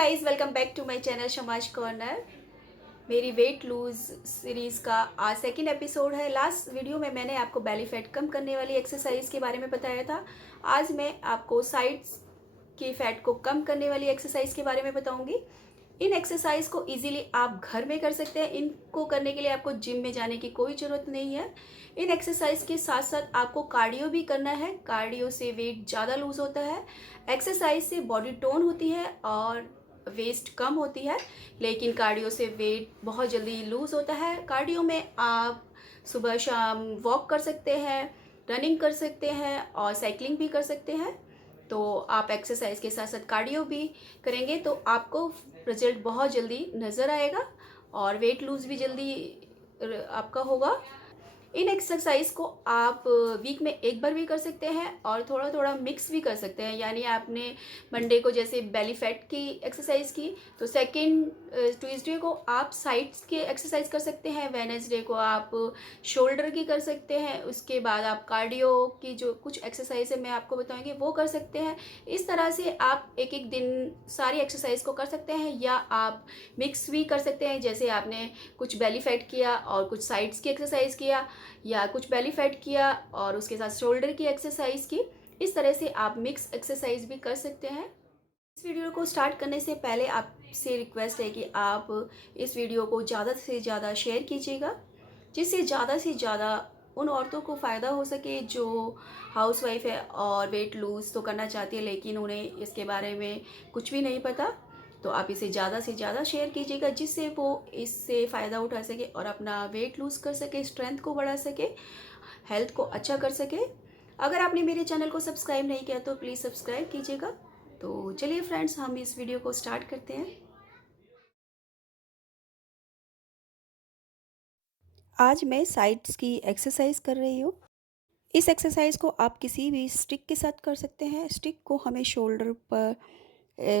Guys, welcome back to my channel Shama's corner. मेरी weight lose series का आज second episode है। लास्ट वीडियो में मैंने आपको बेली फैट कम करने वाली एक्सरसाइज के बारे में बताया था। आज मैं आपको साइड्स की फैट को कम करने वाली एक्सरसाइज के बारे में बताऊंगी। इन एक्सरसाइज को इजीली आप घर में कर सकते हैं। इनको करने के लिए आपको जिम में जाने की कोई ज़रूरत नहीं है। इन एक्सरसाइज के साथ साथ आपको कार्डियो भी करना है। कार्डियो से वेट ज़्यादा लूज़ होता है। एक्सरसाइज से बॉडी टोन होती है और वेस्ट कम होती है, लेकिन कार्डियो से वेट बहुत जल्दी लूज़ होता है। कार्डियो में आप सुबह शाम वॉक कर सकते हैं, रनिंग कर सकते हैं और साइकिलिंग भी कर सकते हैं। तो आप एक्सरसाइज के साथ साथ कार्डियो भी करेंगे तो आपको रिजल्ट बहुत जल्दी नज़र आएगा और वेट लूज़ भी जल्दी आपका होगा। इन एक्सरसाइज को आप वीक में एक बार भी कर सकते हैं और थोड़ा थोड़ा मिक्स भी कर सकते हैं। यानी आपने मंडे को जैसे बेली फैट की एक्सरसाइज की तो सेकंड ट्यूसडे को आप साइड्स के एक्सरसाइज कर सकते हैं। वेडनेसडे को आप शोल्डर की कर सकते हैं। उसके बाद आप कार्डियो की जो कुछ एक्सरसाइज है मैं आपको बताऊंगी वो कर सकते हैं। इस तरह से आप एक एक दिन सारी एक्सरसाइज को कर सकते हैं या आप मिक्स भी कर सकते हैं। जैसे आपने कुछ बेली फैट किया और कुछ साइड्स की एक्सरसाइज किया या कुछ बेली फैट किया और उसके साथ शोल्डर की एक्सरसाइज की। इस तरह से आप मिक्स एक्सरसाइज भी कर सकते हैं। इस वीडियो को स्टार्ट करने से पहले आपसे रिक्वेस्ट है कि आप इस वीडियो को ज़्यादा से ज़्यादा शेयर कीजिएगा, जिससे ज़्यादा से ज़्यादा उन औरतों को फ़ायदा हो सके जो हाउसवाइफ है और वेट लूज़ तो करना चाहती है लेकिन उन्हें इसके बारे में कुछ भी नहीं पता। तो आप इसे ज़्यादा से ज़्यादा शेयर कीजिएगा, जिससे वो इससे फ़ायदा उठा सके और अपना वेट लूज़ कर सके, स्ट्रेंथ को बढ़ा सके, हेल्थ को अच्छा कर सके। अगर आपने मेरे चैनल को सब्सक्राइब नहीं किया तो प्लीज़ सब्सक्राइब कीजिएगा। तो चलिए फ्रेंड्स, हम इस वीडियो को स्टार्ट करते हैं। आज मैं साइड्स की एक्सरसाइज कर रही हूँ। इस एक्सरसाइज को आप किसी भी स्टिक के साथ कर सकते हैं। स्टिक को हमें शोल्डर पर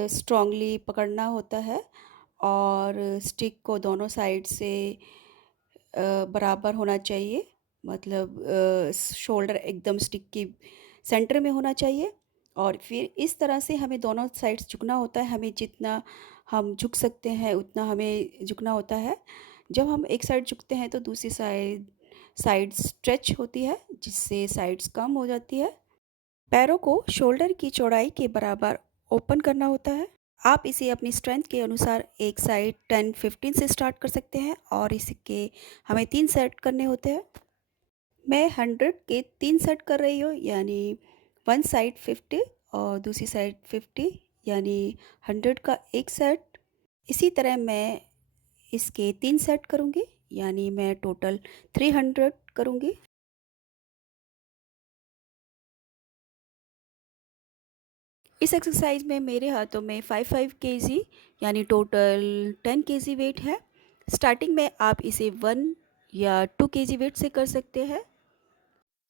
स्ट्रांगली पकड़ना होता है और स्टिक को दोनों साइड से बराबर होना चाहिए। मतलब शोल्डर एकदम स्टिक की सेंटर में होना चाहिए और फिर इस तरह से हमें दोनों साइड्स झुकना होता है। हमें जितना हम झुक सकते हैं उतना हमें झुकना होता है। जब हम एक साइड झुकते हैं तो दूसरी साइड साइड स्ट्रेच होती है, जिससे साइड्स कम हो जाती है। पैरों को शोल्डर की चौड़ाई के बराबर ओपन करना होता है। आप इसे अपनी स्ट्रेंथ के अनुसार एक साइड 10-15 से स्टार्ट कर सकते हैं और इसके हमें 3 सेट करने होते हैं। मैं 100 के 3 सेट कर रही हूँ, यानी वन साइड 50 और दूसरी साइड 50, यानी 100 का एक सेट। इसी तरह मैं इसके 3 सेट करूँगी, यानी मैं टोटल 300 करूँगी। इस एक्सरसाइज में मेरे हाथों में 5-5 केजी यानी टोटल 10 केजी वेट है। स्टार्टिंग में आप इसे 1 या 2 केजी वेट से कर सकते हैं।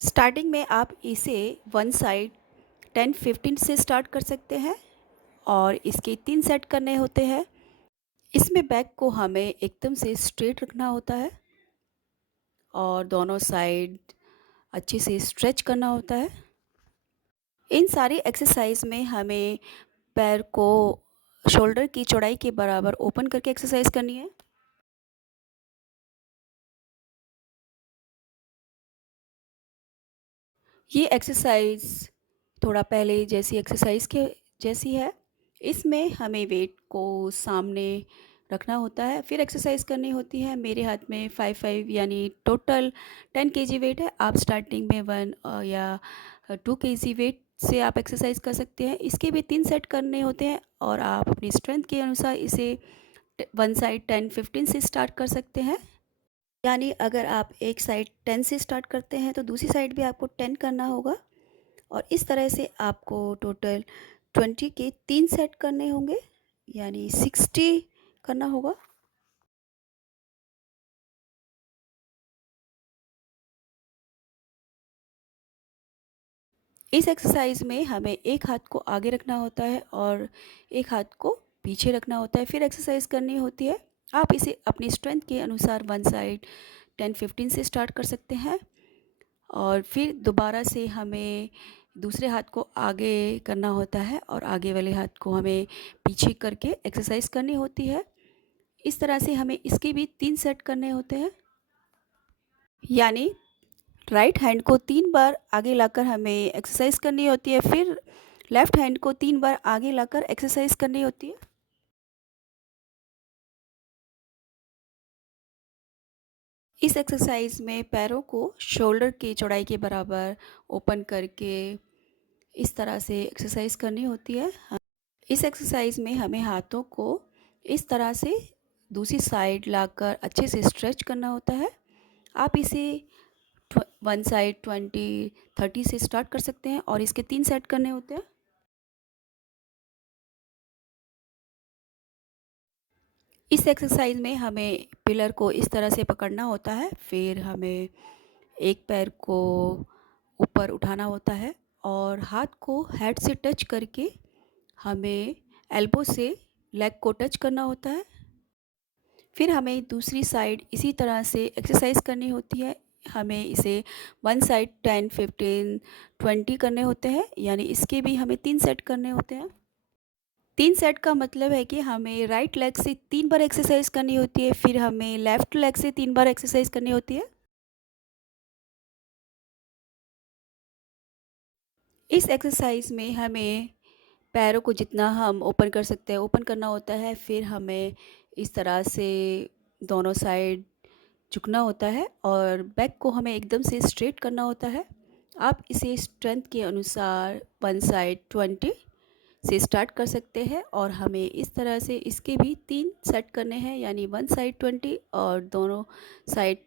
स्टार्टिंग में आप इसे वन साइड 10-15 से स्टार्ट कर सकते हैं और इसके 3 सेट करने होते हैं। इसमें बैक को हमें एकदम से स्ट्रेट रखना होता है और दोनों साइड अच्छे से स्ट्रेच करना होता है। इन सारी एक्सरसाइज में हमें पैर को शोल्डर की चौड़ाई के बराबर ओपन करके एक्सरसाइज करनी है। ये एक्सरसाइज थोड़ा पहले जैसी एक्सरसाइज के जैसी है। इसमें हमें वेट को सामने रखना होता है, फिर एक्सरसाइज करनी होती है। मेरे हाथ में 5-5 यानी टोटल 10 केजी वेट है। आप स्टार्टिंग में 1 या 2 केजी वेट से आप एक्सरसाइज कर सकते हैं। इसके भी 3 सेट करने होते हैं और आप अपनी स्ट्रेंथ के अनुसार इसे वन साइड 10-15 से स्टार्ट कर सकते हैं। यानी अगर आप एक साइड 10 से स्टार्ट करते हैं तो दूसरी साइड भी आपको 10 करना होगा और इस तरह से आपको टोटल 20 के 3 सेट करने होंगे, यानी 60 करना होगा। इस एक्सरसाइज में हमें एक हाथ को आगे रखना होता है और एक हाथ को पीछे रखना होता है, फिर एक्सरसाइज करनी होती है। आप इसे अपनी स्ट्रेंथ के अनुसार वन साइड 10-15 से स्टार्ट कर सकते हैं और फिर दोबारा से हमें दूसरे हाथ को आगे करना होता है और आगे वाले हाथ को हमें पीछे करके एक्सरसाइज करनी होती है। इस तरह से हमें इसके भी 3 सेट करने होते हैं। यानी राइट हैंड को 3 बार आगे लाकर हमें एक्सरसाइज करनी होती है, फिर लेफ़्ट हैंड को 3 बार आगे लाकर एक्सरसाइज करनी होती है। इस एक्सरसाइज में पैरों को शोल्डर की चौड़ाई के बराबर ओपन करके इस तरह से एक्सरसाइज करनी होती है। इस एक्सरसाइज में हमें हाथों को इस तरह से दूसरी साइड लाकर अच्छे से स्ट्रेच करना होता है। आप इसे वन साइड 20-30 से स्टार्ट कर सकते हैं और इसके 3 सेट करने होते हैं। इस एक्सरसाइज में हमें पिलर को इस तरह से पकड़ना होता है, फिर हमें एक पैर को ऊपर उठाना होता है और हाथ को हेड से टच करके हमें एल्बो से लेग को टच करना होता है। फिर हमें दूसरी साइड इसी तरह से एक्सरसाइज करनी होती है। हमें इसे वन साइड 10-15-20 करने होते हैं, यानी इसके भी हमें 3 सेट करने होते हैं। 3 सेट का मतलब है कि हमें राइट लेग से 3 बार एक्सरसाइज करनी होती है, फिर हमें लेफ़्ट लेग से 3 बार एक्सरसाइज करनी होती है। इस एक्सरसाइज में हमें पैरों को जितना हम ओपन कर सकते हैं ओपन करना होता है, फिर हमें इस तरह से दोनों साइड झुकना होता है और बैक को हमें एकदम से स्ट्रेट करना होता है। आप इसे स्ट्रेंथ के अनुसार वन साइड 20 से स्टार्ट कर सकते हैं और हमें इस तरह से इसके भी 3 सेट करने हैं, यानी वन साइड 20 और दोनों साइड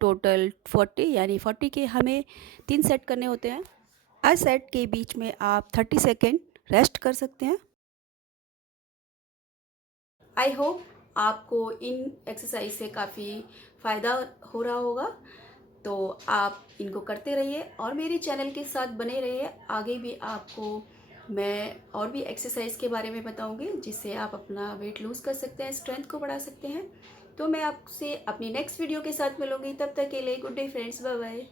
टोटल 40, यानी 40 के हमें 3 सेट करने होते हैं। हर सेट के बीच में आप 30 सेकेंड रेस्ट कर सकते हैं। आई होप आपको इन एक्सरसाइज से काफ़ी फ़ायदा हो रहा होगा, तो आप इनको करते रहिए और मेरे चैनल के साथ बने रहिए। आगे भी आपको मैं और भी एक्सरसाइज के बारे में बताऊंगी, जिससे आप अपना वेट लूज़ कर सकते हैं, स्ट्रेंथ को बढ़ा सकते हैं। तो मैं आपसे अपनी नेक्स्ट वीडियो के साथ मिलूंगी, तब तक के लिए good day friends, bye bye.